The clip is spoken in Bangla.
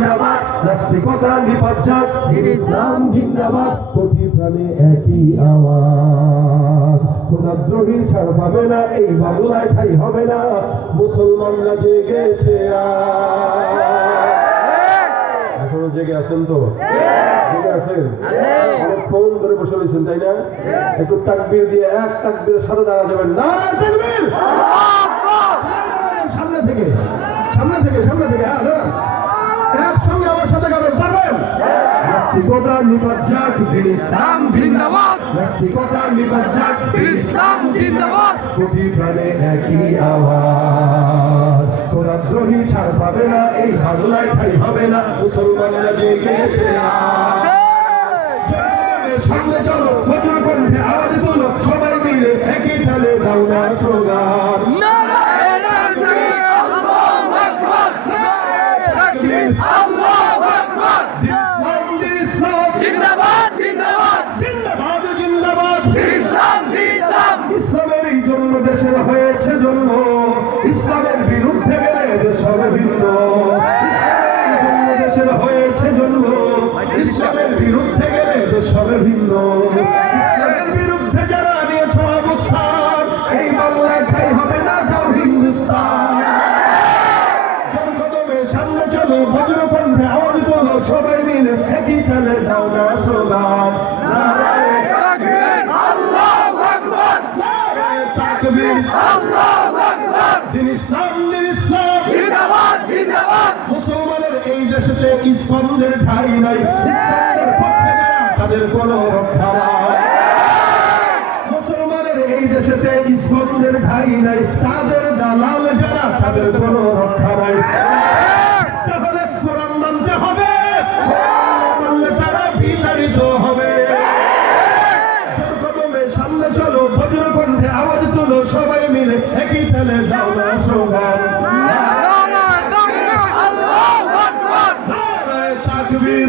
জিন্দাবাদ, নাস্তিকতা নিপাত, ইসলাম জিন্দাবাদ, কোটি প্রাণে একই আওয়াজ। খোদাদ্রোহী ছাড় পাবে না, এই বাংলায় ঠাই হবে না, মুসলমানরা জেগেছে এখনো জেগে আছেন তো? জেগে আছেন? ফোন ধরে বসে রয়েছেন তাই না? একটু তাকবীর দিয়ে এক তাকবীরের সাথে দাঁড়া যাবেন না। তাকবীর! সামনে থেকে একসঙ্গে আমার সাথে গাবেন, পারবেন? নাস্তিকতা নিপাত যাক, ইসলাম জিন্দাবাদ, নাস্তিকতা নিপাত যাক, ইসলাম জিন্দাবাদ, কোটি প্রাণে একই আওয়াজ। খোদাদ্রোহী ছাড় পাবে না, এই বাংলায় ঠাই হবে না, মুসলমানরা জেগেছে সামনে চলো, বজ্র কণ্ঠে আওয়াজ তোলো, সবাই মিলে একই তালে দাও না স্লোগান। ইসলামের এই জন্য দেশের হয়েছে জন্ম, ইসলামের বিরুদ্ধে গেলে দেশ হবে ভিন্ন। দেশের হয়েছে জন্ম, ইসলামের বিরুদ্ধে গেলে দেশ হবে ভিন্ন। ইসলামের বিরুদ্ধে যারা নিয়েছ অবস্থান, এই বাংলায় ঠাই হবে না, যাও হিন্দুস্তান। জনকদমে সামনে চলো, বজ্র কণ্ঠে আওয়াজ তোলো, সবাই মিলে একই তালে দাও না স্লোগান। মুসলমানের এই দেশেতে ইসলামদের ঠাঁই নাই, ইসলামদের পক্ষে যারা তাদের কোনো রক্ষা নাই। মুসলমানের এই দেশেতে ইসলামদের ঠাঁই নাই, তাদের দালাল যারা তাদের কোনো রক্ষা নাই। তাহলে কোরআন মানতে হবে, মানলে তারা বিতাড়িত হবে। সামনে চলো, বজ্র কণ্ঠে আওয়াজ তোলো, সবাই মিলে একই তালে দাও না স্লোগান। তাকবীর!